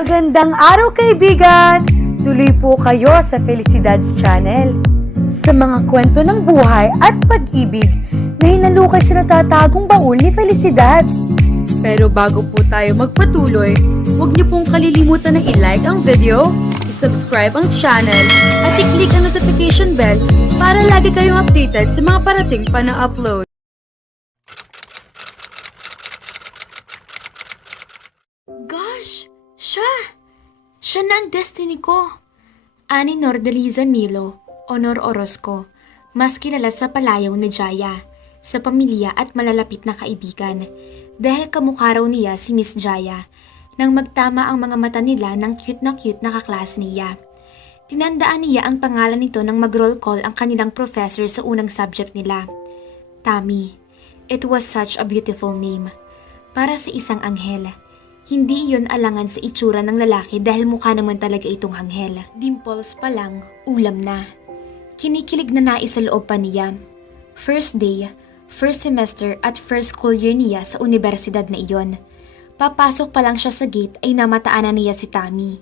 Magandang araw kaibigan! Tuloy po kayo sa Felicidad's Channel. Sa mga kwento ng buhay at pag-ibig na hinalukay sa natatagong baul ni Felicidad. Pero bago po tayo magpatuloy, huwag niyo pong kalilimutan na i-like ang video, i-subscribe ang channel, at i-click ang notification bell para lagi kayong updated sa mga parating pa na upload. Gosh! Siya na ang destiny ko. Ani Nordeliza Milo, Honor Orozco, mas kilala sa palayaw na Jaya, sa pamilya at malalapit na kaibigan. Dahil kamukha raw niya si Miss Jaya, nang magtama ang mga mata nila ng cute na kaklase niya. Tinandaan niya ang pangalan nito nang mag-roll call ang kanilang professor sa unang subject nila. Tammy. It was such a beautiful name. Para sa isang anghel. Hindi iyon alangan sa itsura ng lalaki dahil mukha naman talaga itong anghel. Dimples pa lang, ulam na. Kinikilig na nais sa loob pa niya. First day, first semester at first school year niya sa universidad na iyon. Papasok pa lang siya sa gate ay namataanan niya si Tammy.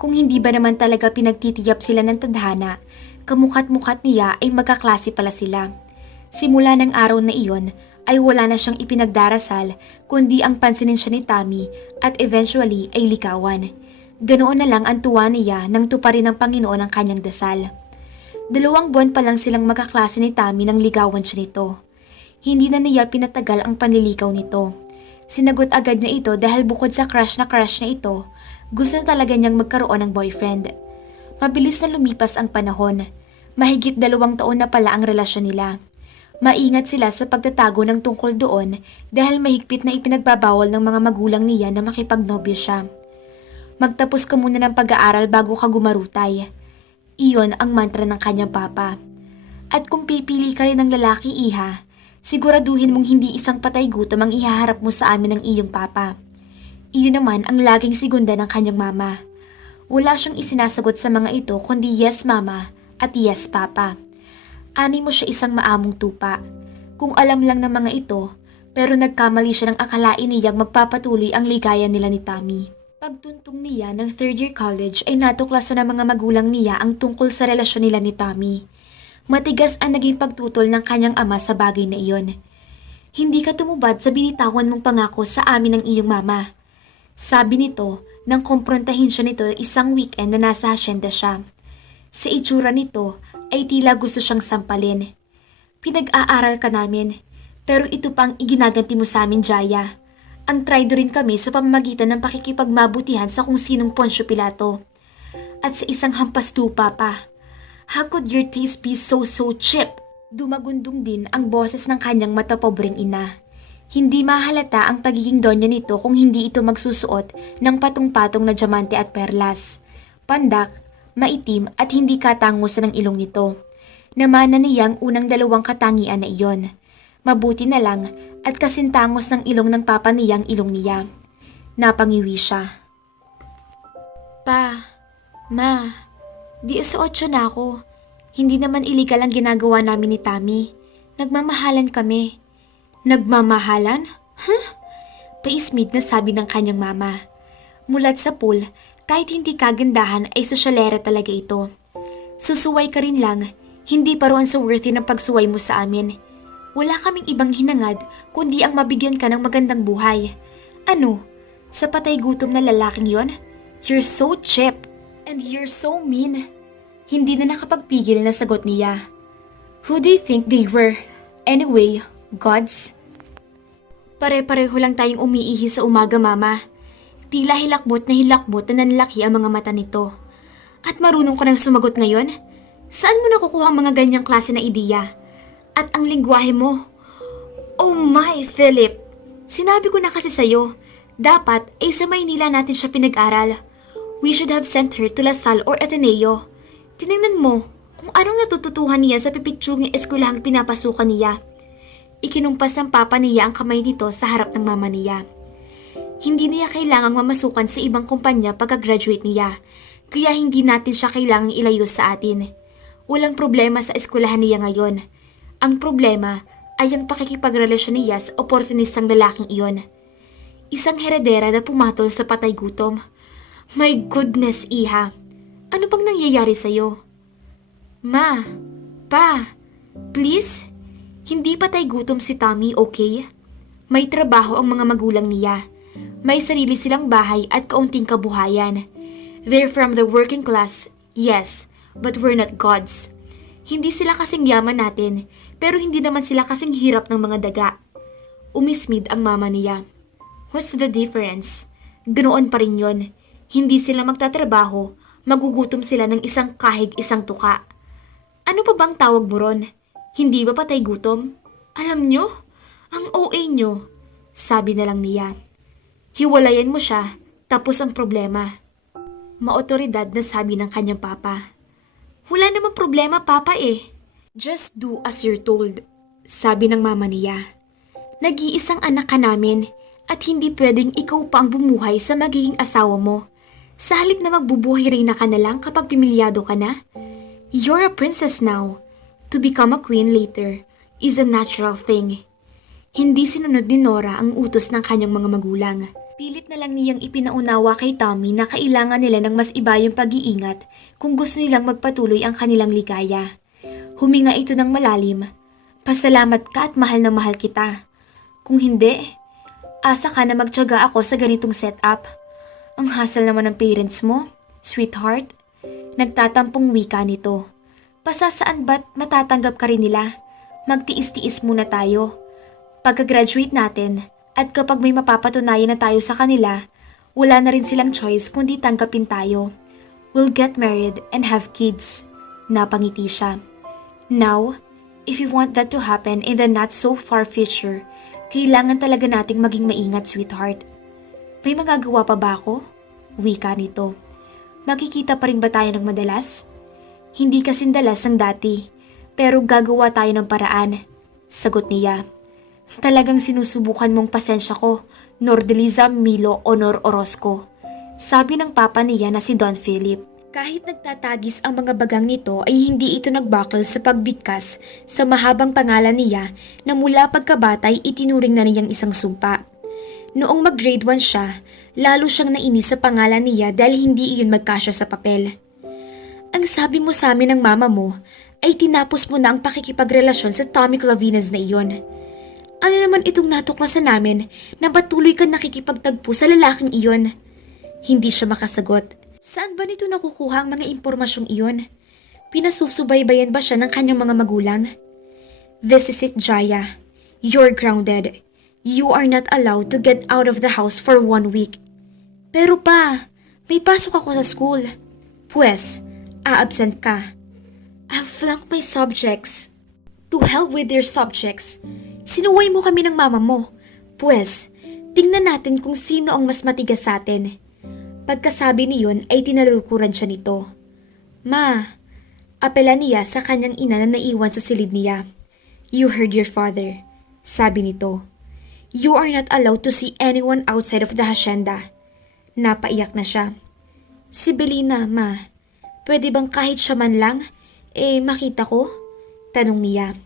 Kung hindi ba naman talaga pinagtitiyap sila ng tadhana, kamukhat-mukhat niya ay magkaklase pala sila. Simula ng araw na iyon, ay wala na siyang ipinagdarasal kundi ang pansinin siya ni Tammy at eventually ay likawan. Ganoon na lang ang tuwa niya nang tuparin ng Panginoon ang kanyang dasal. 2 buwan pa lang silang magkaklase ni Tammy nang ligawan siya nito. Hindi na niya pinatagal ang panlilikaw nito. Sinagot agad niya ito dahil bukod sa crush na ito, gusto talaga niyang magkaroon ng boyfriend. Mabilis na lumipas ang panahon. Mahigit 2 taon na pala ang relasyon nila. Maingat sila sa pagtatago ng tungkol doon dahil mahigpit na ipinagbabawal ng mga magulang niya na makipagnobyo siya. Magtapos ka muna ng pag-aaral bago ka gumarutay. Iyon ang mantra ng kanyang papa. At kung pipili ka rin ng lalaki, iha, siguraduhin mong hindi isang patay gutom ang ihaharap mo sa amin ng iyong papa. Iyon naman ang laging sigunda ng kanyang mama. Wala siyang isinasagot sa mga ito kundi yes mama at yes papa. Ani mo siya isang maamong tupa. Kung alam lang ng mga ito, pero nagkamali siya ng akalain niyang magpapatuloy ang ligaya nila ni Tammy. Pagtuntong niya ng 3rd year college ay natuklasan ng mga magulang niya ang tungkol sa relasyon nila ni Tammy. Matigas ang naging pagtutol ng kanyang ama sa bagay na iyon. Hindi ka tumubad sa binitawan mong pangako sa amin ng iyong mama. Sabi nito nang kumprontahin siya nito isang weekend na nasa hasyenda siya. Sa itsura nito ay tila gusto siyang sampalin. Pinag-aaral ka namin, pero ito pang iginaganti mo sa amin, Jaya. Ang traido rin kami sa pamamagitan ng pakikipagmabutihan sa kung sinong Poncio Pilato. At sa isang hampas lupa pa. How could your taste be so cheap? Dumagundong din ang boses ng kanyang matapobreng ina. Hindi mahalata ang pagiging donya nito kung hindi ito magsusuot ng patong-patong na diamante at perlas. Pandak, maitim at hindi katangusan ng ilong nito. Namana niyang unang 2 katangian na iyon. Mabuti na lang at kasintangos ng ilong ng papa niyang ilong niya. Napangiwi siya. Pa, ma, 18 na ako. Hindi naman illegal ang ginagawa namin ni Tammy. Nagmamahalan kami. Nagmamahalan? Huh? Paismid na sabi ng kanyang mama. Mulat sa pool, kahit hindi kagandahan ay sosyalera talaga ito. Susuway ka rin lang, hindi pa roon sa worthy ng pagsuway mo sa amin. Wala kaming ibang hinangad kundi ang mabigyan ka ng magandang buhay. Ano? Sa patay gutom na lalaking yon? You're so cheap and you're so mean. Hindi na nakapagpigil na sagot niya. Who do you think they were? Anyway, gods. Pare-pareho lang tayong umiihi sa umaga, mama. Tila hilakbot na nanlaki ang mga mata nito. At marunong ka nang sumagot ngayon? Saan mo nakukuha ang mga ganyang klase na ideya? At ang lingwahe mo? Oh my, Philip! Sinabi ko na kasi sa'yo, dapat ay sa Maynila natin siya pinag-aral. We should have sent her to LaSalle or Ateneo. Tinignan mo kung anong natututuhan niya sa pipitsurong eskwelahang pinapasukan niya. Ikinumpas ng papa niya ang kamay nito sa harap ng mama niya. Hindi niya kailangang mamasukan sa ibang kumpanya pagka-graduate niya, kaya hindi natin siya kailangang ilayo sa atin. Walang problema sa eskwelahan niya ngayon. Ang problema ay ang pakikipagrelasyon niya sa oportunistang lalaking iyon. Isang heredera na pumatol sa patay gutom. My goodness, Iha. Ano bang nangyayari sa'yo? Ma, Pa, please? Hindi patay gutom si Tommy, okay? May trabaho ang mga magulang niya. May sarili silang bahay at kaunting kabuhayan. They're from the working class, yes, but we're not gods. Hindi sila kasing yaman natin, pero hindi naman sila kasing hirap ng mga daga. Umismid ang mama niya. What's the difference? Ganoon pa rin yon. Hindi sila magtatrabaho, magugutom sila ng isang kahig isang tuka. Ano pa bang tawag mo ron? Hindi ba patay gutom? Alam nyo? Ang OA nyo. Sabi na lang niya. Hiwalayan mo siya, tapos ang problema. Maotoridad na sabi ng kanyang papa. Wala namang problema, papa eh. Just do as you're told, sabi ng mama niya. Nag-iisang anak ka namin at hindi pwedeng ikaw pa ang bumuhay sa magiging asawa mo. Sa halip na magbubuhay rin na ka na lang kapag pimilyado ka na. You're a princess now. To become a queen later is a natural thing. Hindi sinunod ni Nora ang utos ng kanyang mga magulang. Pilit na lang niyang ipinaunawa kay Tommy na kailangan nila ng mas ibayong pag-iingat kung gusto nilang magpatuloy ang kanilang ligaya. Huminga ito ng malalim. Pasalamat ka at mahal na mahal kita. Kung hindi, asa ka na magtiyaga ako sa ganitong setup. Ang hassle naman ng parents mo, sweetheart. Nagtatampong wika nito. Pasasaan ba't matatanggap ka rin nila? Magtiis-tiis muna tayo. Pagka-graduate natin, at kapag may mapapatunayan na tayo sa kanila, wala na rin silang choice kundi tanggapin tayo. We'll get married and have kids. Napangiti siya. Now, if you want that to happen in the not so far future, kailangan talaga nating maging maingat, sweetheart. May magagawa pa ba ako? Wika nito. Makikita pa rin ba tayo ng madalas? Hindi kasing dalas ng dati, pero gagawa tayo ng paraan. Sagot niya. Talagang sinusubukan mong pasensya ko, Nordeliza Milo Honor Orozco. Sabi ng papa niya na si Don Philip. Kahit nagtatagis ang mga bagang nito ay hindi ito nagbakal sa pagbigkas sa mahabang pangalan niya na mula pagkabatay itinuring na niyang isang sumpa. Noong mag-grade 1 siya, lalo siyang nainis sa pangalan niya dahil hindi iyon magkasya sa papel. Ang sabi mo sa amin ng mama mo ay tinapos mo na ang pakikipagrelasyon sa Tommy Clavinas na iyon. Ano naman itong natuklasan namin na patuloy ka nakikipagtagpo sa lalaking iyon? Hindi siya makasagot. Saan ba nito nakukuha ang mga impormasyong iyon? Pinasusubaybayan ba siya ng kanyang mga magulang? This is it, Jaya. You're grounded. You are not allowed to get out of the house for 1 week. Pero pa, may pasok ako sa school. Pues, a-absent ka. I've flunked my subjects. To hell with your subjects. Sinuway mo kami ng mama mo. Pues, tingnan natin kung sino ang mas matigas sa atin. Pagkasabi niyon ay tinalukuran siya nito. Ma, apela niya sa kanyang ina na naiwan sa silid niya. You heard your father. Sabi nito. You are not allowed to see anyone outside of the hacienda. Napaiyak na siya. Si Belina, ma. Pwede bang kahit siya man lang, makita ko? Tanong niya.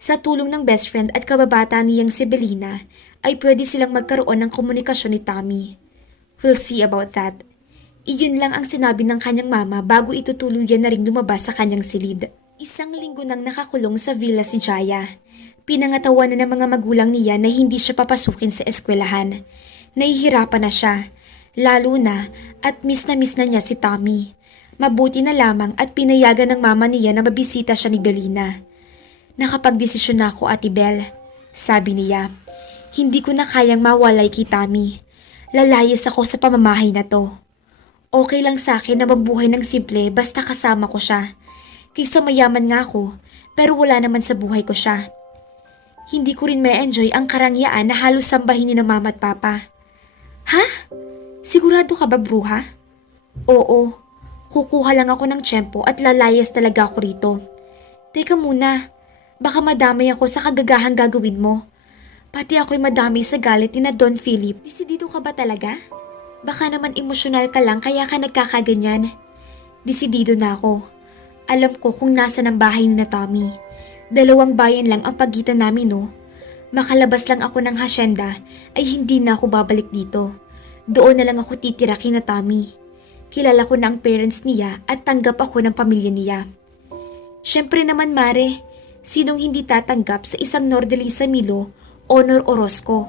Sa tulong ng best friend at kababata niyang si Belina, ay pwede silang magkaroon ng komunikasyon ni Tommy. We'll see about that. Iyon lang ang sinabi ng kanyang mama bago ito tuluyan na ring lumabas sa kanyang silid. 1 linggo nang nakakulong sa villa si Jaya. Pinangatawan na ng mga magulang niya na hindi siya papasukin sa eskwelahan. Nahihirapan na siya, lalo na at miss na niya si Tommy. Mabuti na lamang at pinayagan ng mama niya na mabisita siya ni Belina. Nakapagdesisyon na ako, Ate Bel. Sabi niya, hindi ko na kayang mawalay kay Tommy. Lalayas ako sa pamamahay na to. Okay lang sa akin na mabuhay ng simple basta kasama ko siya. Kaysa mayaman nga ako, pero wala naman sa buhay ko siya. Hindi ko rin ma-enjoy ang karangyaan na halos sambahin ni ng mama at papa. Ha? Sigurado ka ba, bruha? Oo, kukuha lang ako ng tiyempo at lalayas talaga ako rito. Teka muna. Baka madamay ako sa kagagahang gagawin mo. Pati ako'y madamay sa galit ni na Don Philip. Desidido ka ba talaga? Baka naman emosyonal ka lang kaya ka nagkakaganyan. Desidido na ako. Alam ko kung nasa ng bahay ni na Tommy. 2 bayan lang ang pagitan namin, no? Makalabas lang ako ng hacienda ay hindi na ako babalik dito. Doon na lang ako titira kina Tommy. Kilala ko na ang parents niya at tanggap ako ng pamilya niya. Siyempre naman Mare, sinong hindi tatanggap sa isang Nordelisa Milo, Honor Orozco?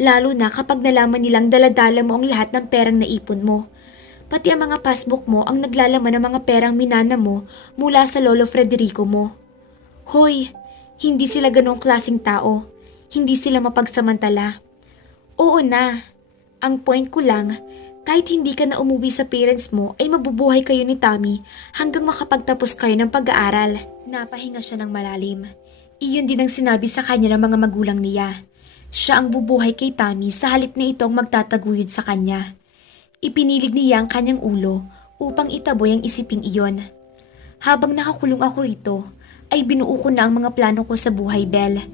Lalo na kapag nalaman nilang daladala mo ang lahat ng perang naipon mo. Pati ang mga passbook mo ang naglalaman ng mga perang minana mo mula sa Lolo Frederico mo. Hoy, hindi sila ganong klaseng tao. Hindi sila mapagsamantala. Oo na. Ang point ko lang, kahit hindi ka na umuwi sa parents mo ay mabubuhay kayo ni Tommy hanggang makapagtapos kayo ng pag-aaral. Napahinga siya ng malalim. Iyon din ang sinabi sa kanya ng mga magulang niya. Siya ang bubuhay kay Tommy sa halip na itong magtataguyod sa kanya. Ipinilig niya ang kanyang ulo upang itaboy ang isiping iyon. Habang nakakulong ako rito, ay binuo ko na ang mga plano ko sa buhay, Belle.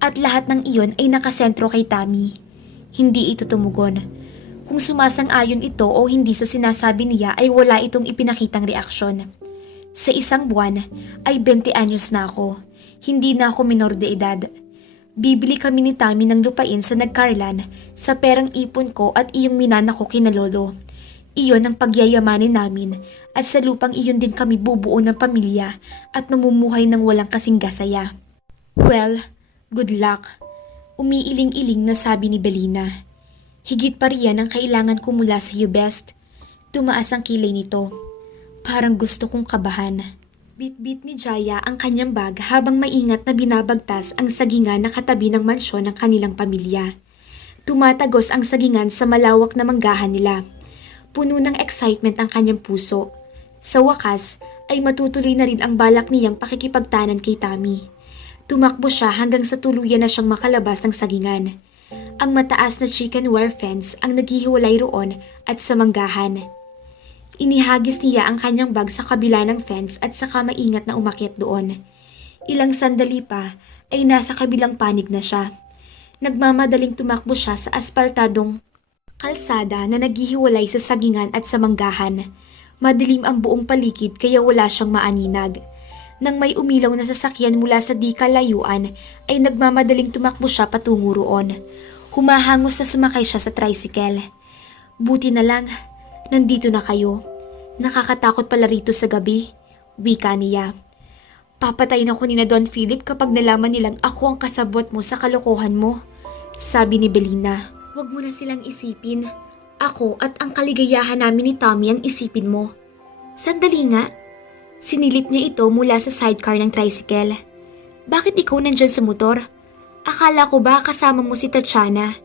At lahat ng iyon ay nakasentro kay Tommy. Hindi ito tumugon. Kung sumasang-ayon ito o hindi sa sinasabi niya ay wala itong ipinakitang reaksyon. Sa isang buwan ay 20 anyos na ako. Hindi na ako minor de edad. Bibili kami ni Tommy ng lupain sa Nagcarlan sa perang ipon ko at iyong minana ko kina Lolo. Iyon ang pagyayamanin namin at sa lupang iyon din kami bubuo ng pamilya at mamumuhay ng walang kasing gasaya. Well, good luck. Umiiling-iling na sabi ni Belina. Higit pa riyan ang kailangan ko mula sa iyo, Best. Tumaas ang kilay nito. Parang gusto kong kabahan. Bit-bit ni Jaya ang kanyang bag habang maingat na binabagtas ang sagingan na katabi ng mansyon ng kanilang pamilya. Tumatagos ang sagingan sa malawak na manggahan nila. Puno ng excitement ang kanyang puso. Sa wakas ay matutuloy na rin ang balak niyang pakikipagtanan kay Tommy. Tumakbo siya hanggang sa tuluyan na siyang makalabas ng sagingan. Ang mataas na chicken wire fence ang naghihiwalay roon at sa manggahan. Inihagis niya ang kanyang bag sa kabila ng fence at saka maingat na umakyat doon. Ilang sandali pa ay nasa kabilang panig na siya. Nagmamadaling tumakbo siya sa aspaltadong kalsada na naghihiwalay sa sagingan at sa manggahan. Madilim ang buong paligid kaya wala siyang maaninag. Nang may umilaw na sasakyan mula sa di kalayuan ay nagmamadaling tumakbo siya patungo roon. Humahangos na sumakay siya sa tricycle. Buti na lang, nandito na kayo. Nakakatakot pala rito sa gabi, wika niya. Papatayin ako ni na Don Philip kapag nalaman nilang ako ang kasabot mo sa kalokohan mo, sabi ni Belina. Huwag mo na silang isipin. Ako at ang kaligayahan namin ni Tommy ang isipin mo. Sandali nga. Sinilip niya ito mula sa sidecar ng tricycle. Bakit ikaw nandyan sa motor? Akala ko ba kasama mo si Tatiana?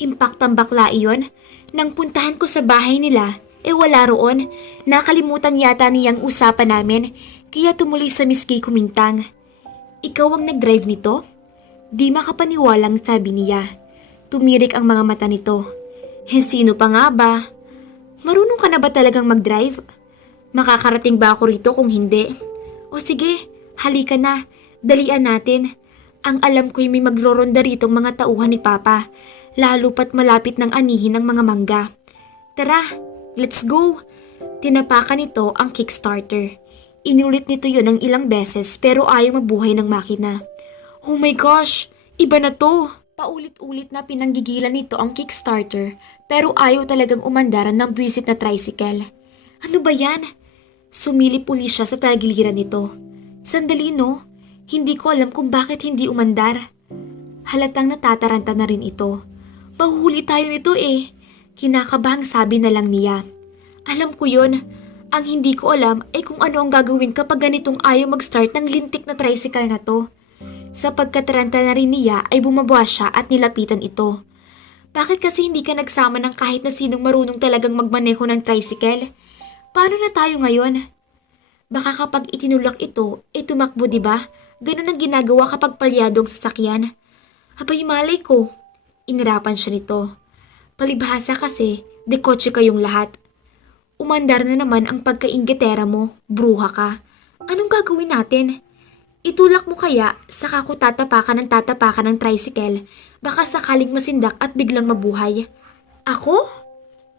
Impact ang bakla iyon. Nang puntahan ko sa bahay nila, wala roon. Nakalimutan yata niyang usapan namin, kaya tumuloy sa miski kumintang. Ikaw ang nag-drive nito? Di makapaniwalang sabi niya. Tumirik ang mga mata nito. Sino pa nga ba? Marunong ka na ba talagang mag-drive? Makakarating ba ako rito kung hindi? O sige, halika na. Dalian natin. Ang alam ko'y may magroronda ritong mga tauhan ni Papa. Lalo pat malapit ng anihin ng mga mangga. Tara, let's go! Tinapakan nito ang kickstarter. Inulit nito yon ng ilang beses pero ayaw mabuhay ng makina. Oh my gosh! Iba na to! Paulit-ulit na pinanggigilan nito ang kickstarter pero ayaw talagang umandaran ng buwisit na tricycle. Ano ba yan? Sumilip uli siya sa tagiliran nito. Sandali no, hindi ko alam kung bakit hindi umandar. Halatang natataranta na rin ito. Mahuhuli tayo nito eh. Kinakabahang sabi na lang niya. Alam ko yon. Ang hindi ko alam ay kung ano ang gagawin kapag ganitong ayaw mag-start ng lintik na tricycle na to. Sa pagkataranta na rin niya ay bumaba siya at nilapitan ito. Bakit kasi hindi ka nagsama ng kahit na sinong marunong talagang magmaneho ng tricycle? Paano na tayo ngayon? Baka kapag itinulak ito, tumakbo diba? Ganun ang ginagawa kapag palyadong sasakyan. Abay malay ko. Inirapan siya nito. Palibhasa kasi, de kotse kayong lahat. Umandar na naman ang pagkainggitera mo, bruha ka. Anong gagawin natin? Itulak mo kaya, saka ko tatapakan ng tricycle, baka sakaling masindak at biglang mabuhay. Ako?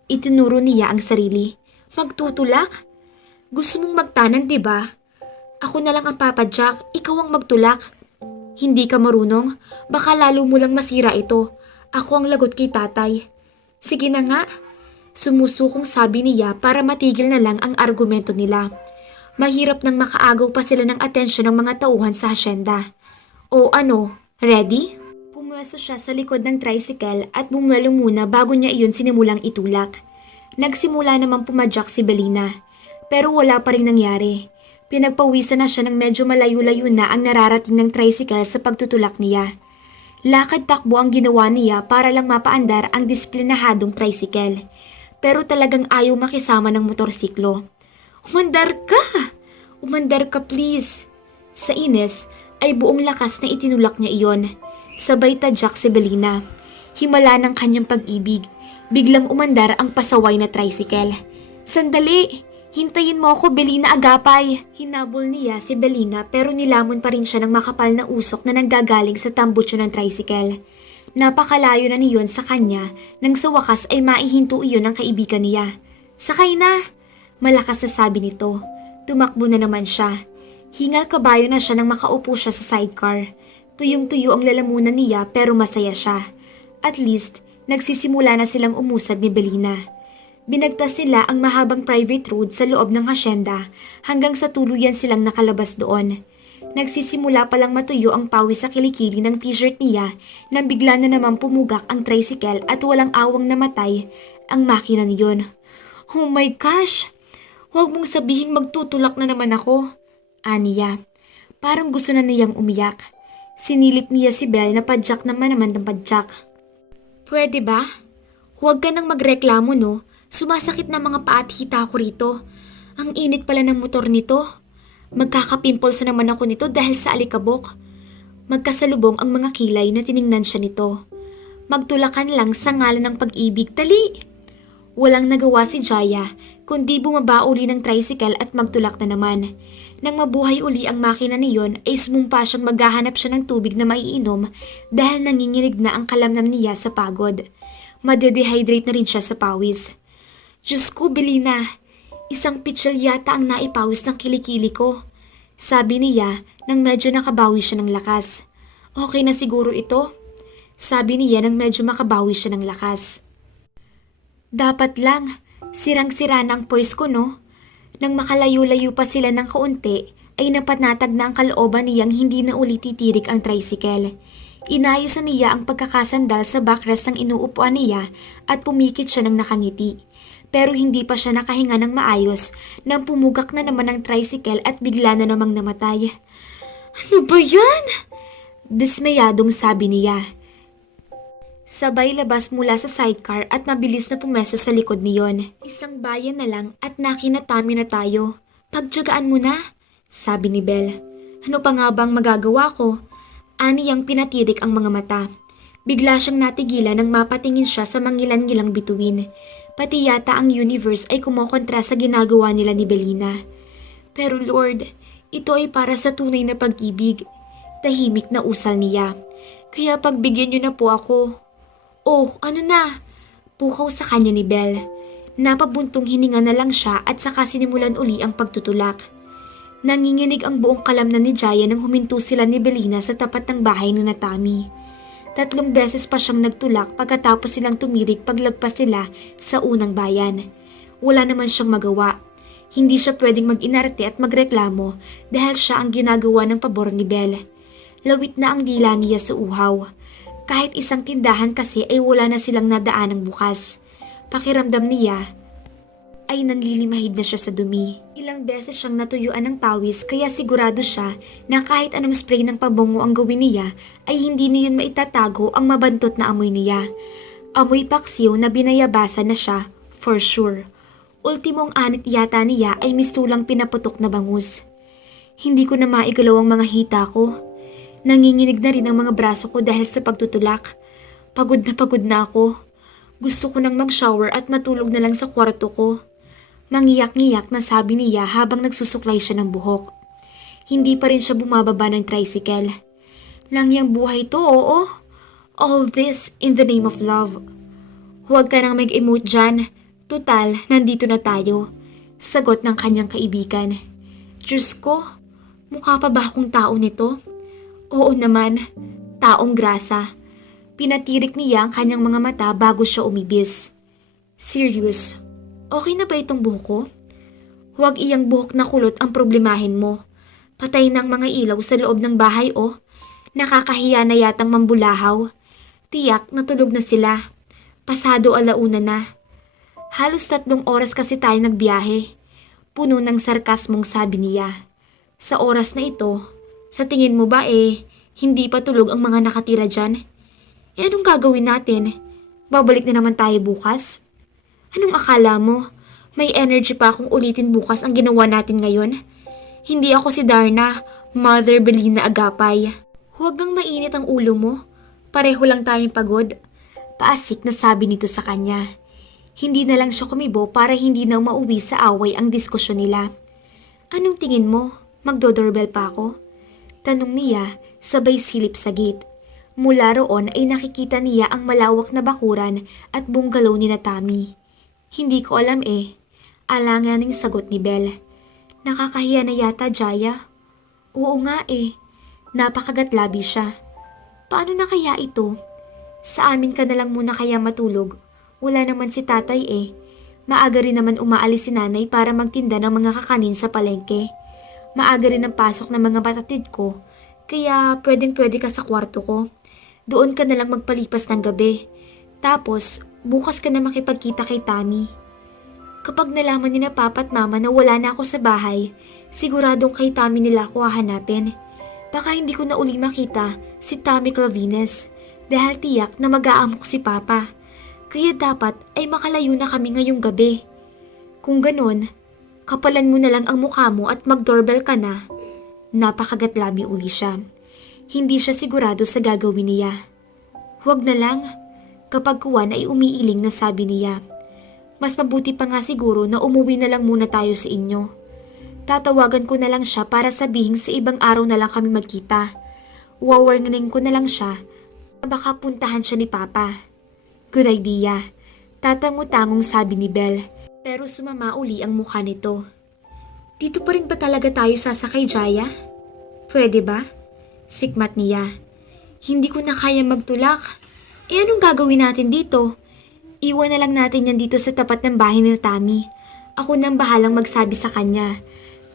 Itinuro niya ang sarili. Magtutulak? Gusto mong magtanan, diba? Ako na lang ang Papa Jack, ikaw ang magtulak. Hindi ka marunong, baka lalo mo lang masira ito. Ako ang lagot kay tatay. Sige na nga. Sumusukong sabi niya para matigil na lang ang argumento nila. Mahirap nang makaagaw pa sila ng atensyon ng mga tauhan sa hasyenda. O ano, ready? Pumwesto siya sa likod ng tricycle at bumuelo muna bago niya iyon sinimulang itulak. Nagsimula namang pumadyak si Belina, pero wala pa rin nangyari. Pinagpawisan na siya ng medyo malayo-layo na ang nararating ng tricycle sa pagtutulak niya. Lakad-takbo ang ginawa niya para lang mapaandar ang disiplinahadong tricycle. Pero talagang ayaw makisama ng motorsiklo. Umandar ka! Umandar ka please! Sa inis ay buong lakas na itinulak niya iyon. Sabay tadyak si Belina. Himala ng kanyang pag-ibig. Biglang umandar ang pasaway na tricycle. Sandali! Hintayin mo ako, Belina Agapay! Hinabol niya si Belina pero nilamon pa rin siya ng makapal na usok na nanggagaling sa tambutso ng tricycle. Napakalayo na niyon sa kanya nang sa wakas ay maihinto iyon ng kaibigan niya. Sakay na! Malakas na sabi nito. Tumakbo na naman siya. Hingal kabayo na siya nang makaupo siya sa sidecar. Tuyong-tuyo ang lalamunan niya pero masaya siya. At least, nagsisimula na silang umusad ni Belina. Binagtas nila ang mahabang private road sa loob ng hasyenda hanggang sa tuluyan silang nakalabas doon. Nagsisimula palang matuyo ang pawis sa kilikili ng t-shirt niya nang bigla na naman pumugak ang tricycle at walang awang namatay ang makina niyon. Oh my gosh! Huwag mong sabihing magtutulak na naman ako. Aniya. Parang gusto na niyang umiyak. Sinilip niya si Belle na padyak naman ng padyak. Pwede ba? Huwag ka nang magreklamo no. Sumasakit na mga paa at hita ko rito. Ang init pala ng motor nito. Magkakapimples na naman ako nito dahil sa alikabok. Magkasalubong ang mga kilay na tiningnan siya nito. Magtulakan lang sa ngalan ng pag-ibig, tali! Walang nagawa si Jaya, kundi bumaba uli ng tricycle at magtulak na naman. Nang mabuhay uli ang makina niyon ay sumumpa siyang maghahanap siya ng tubig na maiinom dahil nanginginig na ang kalamnam niya sa pagod. Madedehydrate na rin siya sa pawis. Diyos ko, Belina, isang pitsil yata ang naipawis ng kilikili ko. Sabi niya nang medyo nakabawi siya ng lakas. Okay na siguro ito? Sabi niya nang medyo makabawi siya ng lakas. Dapat lang, sirang-sira na ang poise ko no? Nang makalayo-layo pa sila ng kaunti, ay napanatag na ang kalooban niyang hindi na ulit titirik ang tricycle. Inayos na niya ang pagkakasandal sa backrest ng inuupuan niya at pumikit siya ng nakangiti. Pero hindi pa siya nakahinga ng maayos nang pumugak na naman ang tricycle at bigla na namang namatay. Ano ba yan? Dismayadong sabi niya. Sabay labas mula sa sidecar at mabilis na pumeso sa likod niyon. Isang bayan na lang at nakinatami na tayo. Pagtiyagaan mo na, sabi ni Belle. Ano pa nga bang magagawa ko? Aniyang pinatirik ang mga mata. Bigla siyang natigilan nang mapatingin siya sa mangilan-ngilang bituin. Pati yata ang universe ay kumokontra sa ginagawa nila ni Belina. Pero Lord, ito ay para sa tunay na pag-ibig. Tahimik na usal niya. Kaya pagbigyan niyo na po ako. Oh, ano na? Pukaw sa kanya ni Belle. Napabuntong hininga na lang siya at saka sinimulan uli ang pagtutulak. Nanginginig ang buong kalamnan ni Jaya nang huminto sila ni Belina sa tapat ng bahay ni Natami. 3 beses pa siyang nagtulak pagkatapos silang tumirik paglagpas sila sa unang bayan. Wala naman siyang magawa. Hindi siya pwedeng mag-inarte at magreklamo dahil siya ang ginagawa ng pabor ni Belle. Lawit na ang dila niya sa uhaw. Kahit isang tindahan kasi ay wala na silang nadaan ng bukas. Pakiramdam niya ay nanlilimahid na siya sa dumi. Ilang beses siyang natuyuan ng pawis kaya sigurado siya na kahit anong spray ng pabango ang gawin niya ay hindi niyon maitatago ang mabantot na amoy niya. Amoy paksiw na binayabasan na siya, for sure. Ultimong anit yata niya ay misulang pinaputok na bangus. Hindi ko na maigalaw ang mga hita ko. Nanginginig na rin ang mga braso ko dahil sa pagtutulak. Pagod na ako. Gusto ko nang mag-shower at matulog na lang sa kwarto ko. Mangiyak-ngiyak na sabi niya habang nagsusuklay siya ng buhok. Hindi pa rin siya bumababa ng tricycle. Langyang buhay to, oo. All this in the name of love. Huwag ka nang mag-emote dyan. Tutal, nandito na tayo. Sagot ng kanyang kaibigan. Diyos ko, mukha pa ba akong tao nito? Oo naman, taong grasa. Pinatirik niya ang kanyang mga mata bago siya umibis. Serious, okay na ba itong buhok ko? Huwag iyang buhok na kulot ang problemahin mo. Patay ng mga ilaw sa loob ng bahay oh. Nakakahiya na yatang mambulahaw. Tiyak natulog na sila. Pasado 1:00 na. Halos 3 oras kasi tayo nagbiyahe. Puno ng sarkasmong sabi niya. Sa oras na ito, sa tingin mo ba hindi pa tulog ang mga nakatira dyan? Anong gagawin natin? Babalik na naman tayo bukas? Anong akala mo? May energy pa akong ulitin bukas ang ginawa natin ngayon? Hindi ako si Darna, Mother Belina Agapay. Huwag kang mainit ang ulo mo. Pareho lang tayong pagod. Paasik na sabi nito sa kanya. Hindi na lang siya kumibo para hindi na mauwi sa away ang diskusyon nila. Anong tingin mo? Magdodoorbell pa ako? Tanong niya, sabay silip sa gate. Mula roon ay nakikita niya ang malawak na bakuran at bungalow ni Tammy. Hindi ko alam Alanganing sagot ni Belle. Nakakahiya na yata, Jaya. Oo nga Napakagatlabi siya. Paano na kaya ito? Sa amin ka na lang muna kaya matulog. Wala naman si tatay Maaga rin naman umaalis si nanay para magtinda ng mga kakanin sa palengke. Maaga rin ang pasok ng mga batatid ko. Kaya pwedeng-pwede ka sa kwarto ko. Doon ka na lang magpalipas ng gabi. Tapos, bukas ka na makipagkita kay Tammy. Kapag nalaman ni na papa at mama na wala na ako sa bahay, siguradong kay Tammy nila ako hahanapin. Baka hindi ko na uli makita si Tammy Clavines dahil tiyak na mag-aamok si papa. Kaya dapat ay makalayo na kami ngayong gabi. Kung ganon, kapalan mo na lang ang mukha mo at mag-doorbell ka na. Napakagatlabi uli siya. Hindi siya sigurado sa gagawin niya. Huwag na lang. Kapag kuwan ay umiiling na sabi niya. Mas mabuti pa nga siguro na umuwi na lang muna tayo sa inyo. Tatawagan ko na lang siya para sabihin sa ibang araw na lang kami magkita. Wawarning ko na lang siya. Baka puntahan siya ni Papa. Good idea. Tatango-tangong sabi ni Belle. Pero sumama uli ang mukha nito. Dito pa rin ba talaga tayo sasakay, Jaya? Pwede ba? Sikmat niya. Hindi ko na kaya magtulak. Anong gagawin natin dito? Iwan na lang natin yan dito sa tapat ng bahay ni Tammy. Ako nang bahalang magsabi sa kanya.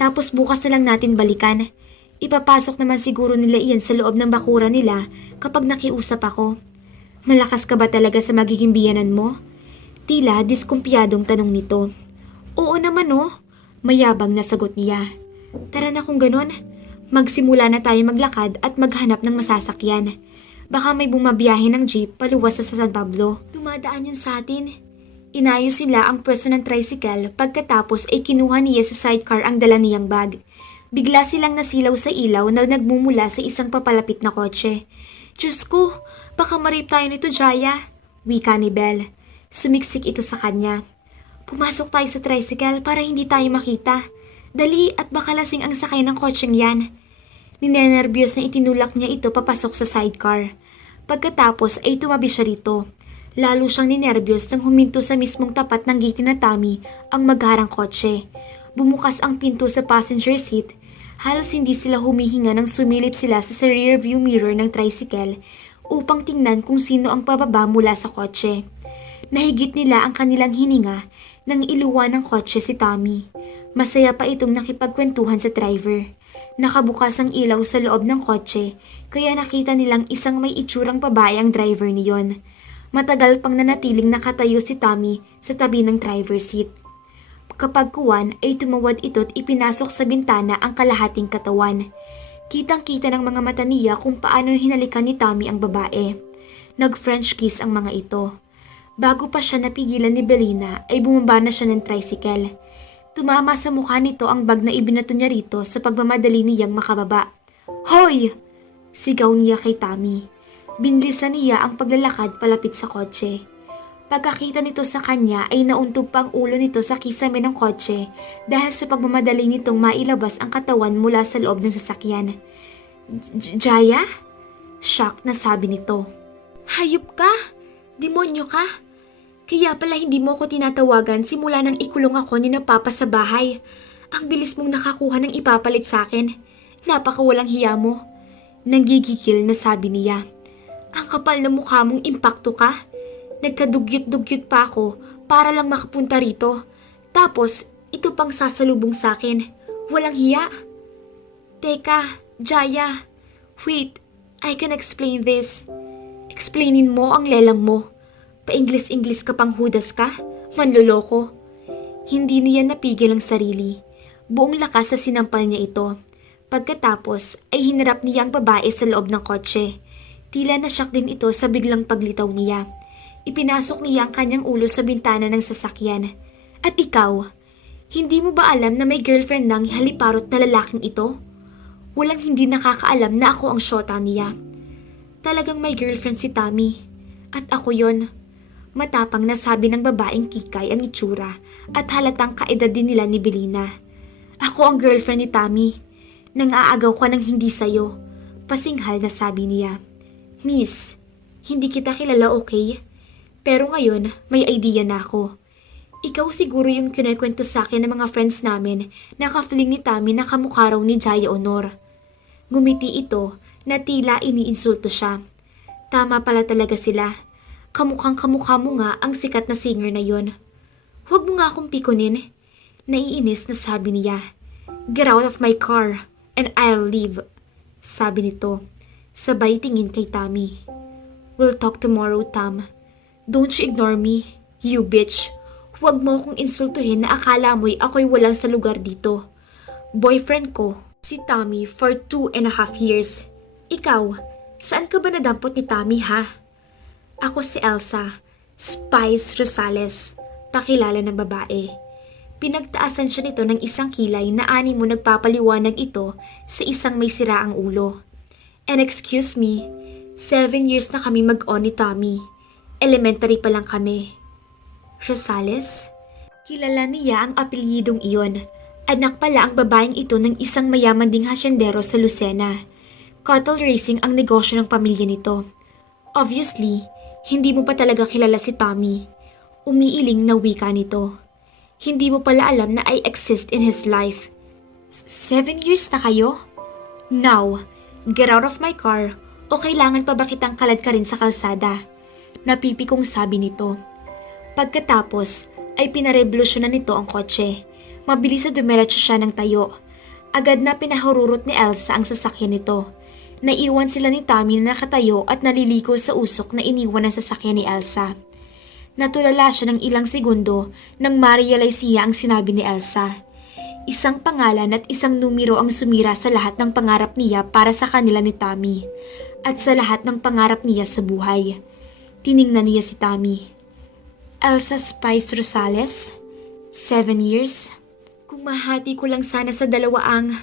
Tapos bukas na lang natin balikan. Ipapasok naman siguro nila iyan sa loob ng bakuran nila kapag nakiusap ako. Malakas ka ba talaga sa magiging biyanan mo? Tila diskumpiyadong tanong nito. Oo naman mayabang na sagot niya. Tara na kung ganon. Magsimula na tayo maglakad at maghanap ng masasakyan. Baka may bumabiyahe ng jeep paluwas sa San Pablo. Dumadaan yun sa atin. Inayos sila ang pwesto ng tricycle pagkatapos ay kinuha niya sa sidecar ang dala niyang bag. Bigla silang nasilaw sa ilaw na nagmumula sa isang papalapit na kotse. Diyos ko, baka marip tayo nito, Jaya. Wika ni Belle. Sumiksik ito sa kanya. Pumasok tayo sa tricycle para hindi tayo makita. Dali at baka lasing ang sakay ng kotseng yan. Ninenervyos na itinulak niya ito papasok sa sidecar. Pagkatapos ay tumabi siya rito. Lalo siyang ninervyos nang huminto sa mismong tapat ng gate na Tammy ang magharang kotse. Bumukas ang pinto sa passenger seat. Halos hindi sila humihinga nang sumilip sila sa rear view mirror ng tricycle upang tingnan kung sino ang pababa mula sa kotse. Nahigit nila ang kanilang hininga nang iluwan ng kotse si Tammy. Masaya pa itong nakipagkwentuhan sa driver. Nakabukas ang ilaw sa loob ng kotse kaya nakita nilang isang may itsurang babae ang driver niyon. Matagal pang nanatiling nakatayo si Tammy sa tabi ng driver seat. Kapag kuwan ay tumawad ito't ipinasok sa bintana ang kalahating katawan. Kitang-kita ng mga mata niya kung paano hinalikan ni Tammy ang babae. Nag-French kiss ang mga ito. Bago pa siya napigilan ni Belina ay bumaba na siya ng tricycle. Tumama sa mukha nito ang bag na ibinato niya rito sa pagmamadali niyang makababa. Hoy! Sigaw niya kay Tammy. Binilisan niya ang paglalakad palapit sa kotse. Pagkakita nito sa kanya ay nauntog pa ang ulo nito sa kisame ng kotse dahil sa pagmamadali nitong mailabas ang katawan mula sa loob ng sasakyan. Jaya? Shock na sabi nito. Hayop ka? Demonyo ka? Kaya pala hindi mo ako tinatawagan simula nang ikulong ako ni na Papa sa bahay. Ang bilis mong nakakuha ng ipapalit sa akin. Napakawalang hiya mo. Nanggigigil na sabi niya. Ang kapal na mukha mong impakto ka. Nagkadugyot-dugyot pa ako para lang makapunta rito. Tapos, ito pang sasalubong sa akin. Walang hiya. Teka, Jaya. Wait, I can explain this. Explainin mo ang lelang mo. Pa-Ingles-Ingles ka pang hudas ka? Manloloko. Hindi niya napigil ang sarili. Buong lakas sa sinampal niya ito. Pagkatapos ay hinarap niya ang babae sa loob ng kotse. Tila nasyak din ito sa biglang paglitaw niya. Ipinasok niya ang kanyang ulo sa bintana ng sasakyan. At ikaw, hindi mo ba alam na may girlfriend ng haliparot na lalaking ito? Walang hindi nakakaalam na ako ang syota niya. Talagang may girlfriend si Tommy. At ako yon. Matapang na sabi ng babaeng kikay ang itsura at halatang kaedad din nila ni Belina. Ako ang girlfriend ni Tommy. Nang-aagaw ka ng hindi sayo. Pasinghal na sabi niya. Miss, hindi kita kilala, okay? Pero ngayon, may idea na ako. Ikaw siguro yung kinekwento sa akin ng mga friends namin na ka-fling ni Tommy na kamukha raw ni Jaya Honor. Ngumiti ito na tila iniinsulto siya. Tama pala talaga sila. Kamukhang kamukha mo nga ang sikat na singer na yon. Huwag mo nga akong pikunin. Naiinis na sabi niya. Get out of my car and I'll leave. Sabi nito. Sabay tingin kay Tommy. We'll talk tomorrow, Tom. Don't you ignore me, you bitch. Huwag mo akong insultuhin na akala mo'y ako'y walang sa lugar dito. Boyfriend ko, si Tommy for 2.5 years. Ikaw, saan ka ba nadampot ni Tommy, ha? Ako si Elsa, Spice Rosales, pakilala ng babae. Pinagtaasan siya nito ng isang kilay na ani mo nagpapaliwanag ito sa isang may siraang ulo. And excuse me, 7 years na kami mag-on ni Tommy. Elementary pa lang kami. Rosales? Kilala niya ang apelyidong iyon. Anak pala ang babaeng ito ng isang mayaman ding hasyendero sa Lucena. Cattle racing ang negosyo ng pamilya nito. Obviously, hindi mo pa talaga kilala si Tommy. Umiiling na wika nito. Hindi mo pala alam na I exist in his life. 7 years na kayo? Now, get out of my car o kailangan pa ba kitang kalad ka rin sa kalsada? Napipikong sabi nito. Pagkatapos ay pinarevolusyonan nito ang kotse. Mabilis na dumiretso siya ng tayo. Agad na pinahururot ni Elsa ang sasakyan nito. Naiwan sila ni Tommy na nakatayo at naliliko sa usok na iniwan ng sasakyan ni Elsa. Natulala siya ng ilang segundo nang ma-realize niya ang sinabi ni Elsa. Isang pangalan at isang numero ang sumira sa lahat ng pangarap niya para sa kanila ni Tommy at sa lahat ng pangarap niya sa buhay. Tiningnan niya si Tommy. Elsa Spice Rosales? 7 years? Kung mahati ko lang sana sa dalawa ang...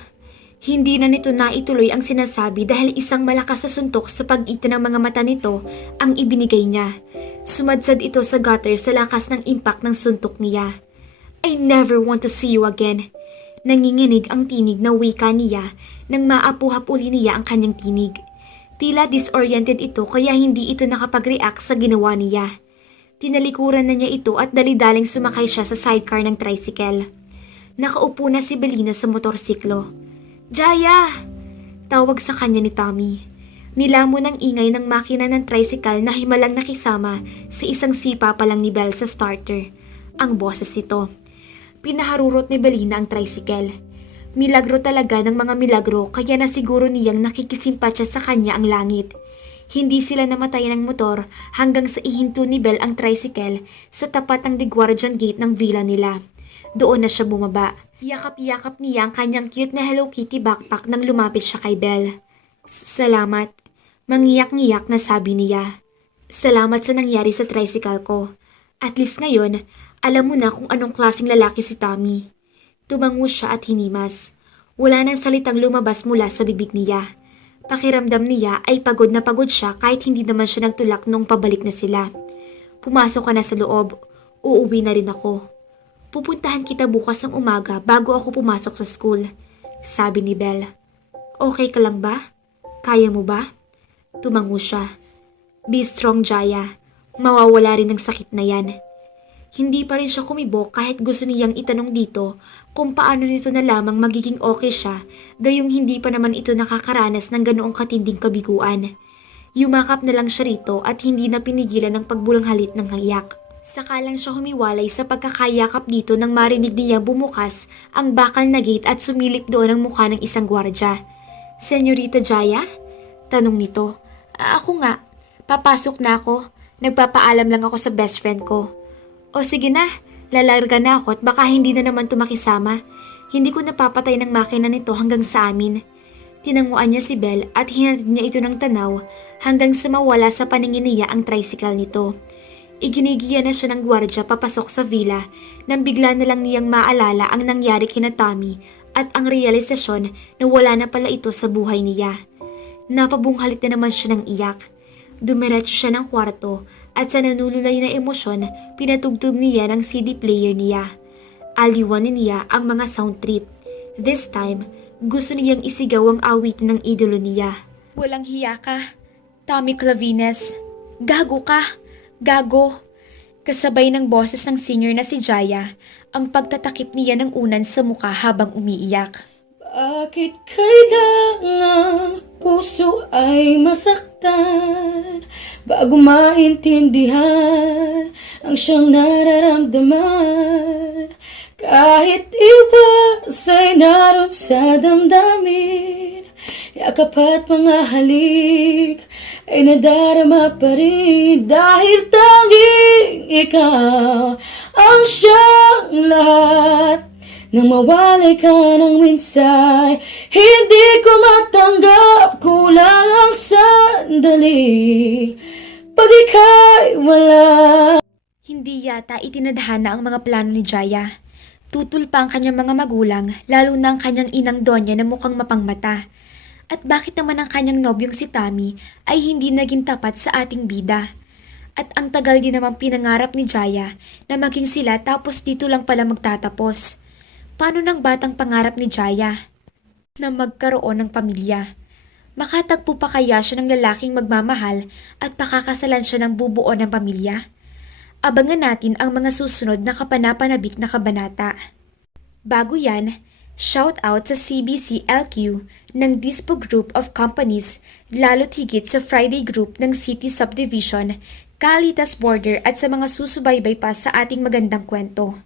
Hindi na nito naituloy ang sinasabi dahil isang malakas na suntok sa pag-ita ng mga mata nito ang ibinigay niya. Sumadsad ito sa gutter sa lakas ng impact ng suntok niya. I never want to see you again. Nanginginig ang tinig na wika niya nang maapuhap uli niya ang kanyang tinig. Tila disoriented ito kaya hindi ito nakapag-react sa ginawa niya. Tinalikuran na niya ito at dali-daling sumakay siya sa sidecar ng tricycle. Nakaupo na si Belina sa motorsiklo. Jaya! Tawag sa kanya ni Tommy. Nilamon ang ingay ng makina ng tricycle na himalang nakisama sa isang sipa pa lang ni Belle sa starter. Ang boses nito. Pinaharurot ni Belina ang tricycle. Milagro talaga ng mga milagro kaya na siguro niyang nakikisimpatya sa kanya ang langit. Hindi sila namatay ng motor hanggang sa ihinto ni Belle ang tricycle sa tapat ng De Guardian Gate ng villa nila. Doon na siya bumaba. Yakap-yakap niya ang kanyang cute na Hello Kitty backpack nang lumapit siya kay Belle. Salamat. Mangiyak-ngiyak na sabi niya. Salamat sa nangyari sa tricycle ko. At least ngayon, alam mo na kung anong klaseng lalaki si Tommy. Tumango siya at hinimas. Wala nang salitang lumabas mula sa bibig niya. Pakiramdam niya ay pagod na pagod siya kahit hindi naman siya nagtulak noong pabalik na sila. Pumasok ka na sa loob. Uuwi na rin ako. Pupuntahan kita bukas ng umaga bago ako pumasok sa school, sabi ni Belle. Okay ka lang ba? Kaya mo ba? Tumango siya. Be strong, Jaya. Mawawala rin ng sakit na yan. Hindi pa rin siya kumibo kahit gusto niyang itanong dito kung paano nito na lamang magiging okay siya gayong hindi pa naman ito nakakaranas ng ganoong katinding kabiguan. Yumakap na lang siya rito at hindi na pinigilan ng pagbulanghalit ng hayak. Saka lang siya humiwalay sa pagkakayakap dito nang marinig niya bumukas ang bakal na gate at sumilip doon ang mukha ng isang gwardya. "Senyorita Jaya?" tanong nito. Ako nga. Papasok na ako. Nagpapaalam lang ako sa best friend ko." "O sige na, lalarga na ako at baka hindi na naman tumakisama. Hindi ko napapatay ng makina nito hanggang sa amin." Tinanguan niya si Belle at hinatid niya ito ng tanaw hanggang sa mawala sa paningin niya ang tricycle nito. Iginigiya na siya ng gwardya papasok sa villa nang bigla na lang niyang maalala ang nangyari kina Tommy at ang realisasyon na wala na pala ito sa buhay niya. Napabunghalit na naman siya ng iyak. Dumiretso siya ng kwarto at sa nanululay na emosyon, pinatugtog niya ng CD player niya. Aliwanin niya ang mga sound trip. This time, gusto niyang isigaw ang awit ng idolo niya. "Walang hiya ka, Tommy Clavines. Gago ka, gago." Kasabay ng boses ng senior na si Jaya, ang pagtatakip niya ng unan sa mukha habang umiiyak. Bakit kailangan puso ay masaktan bago maintindihan ang siyang nararamdaman? Kahit iba sa'y naroon sa damdamin, yakap at mga halik ay nadarama pa rin dahil tanging ikaw ang siyang lahat. Nang mawalay ka ng minsay, hindi ko matanggap, kulang ang sandali pag ika'y wala. Hindi yata itinadhana ang mga plano ni Jaya. Tutol pa ang kanyang mga magulang, lalo na ang kanyang inang Donya na mukhang mapangmata. At bakit naman ang kanyang nobyong si Tommy ay hindi naging tapat sa ating bida? At ang tagal din namang pinangarap ni Jaya na maging sila tapos dito lang pala magtatapos. Paano ng batang pangarap ni Jaya na magkaroon ng pamilya? Makatagpo pa kaya siya ng lalaking magmamahal at pakakasalan siya ng bubuo ng pamilya? Abangan natin ang mga susunod na kapanapanabik na kabanata. Bago yan, shout out sa CBC LQ ng Dispo Group of Companies, lalo't higit sa Friday Group ng City Subdivision, Calitas Border at sa mga susubaybay pa sa ating magandang kwento.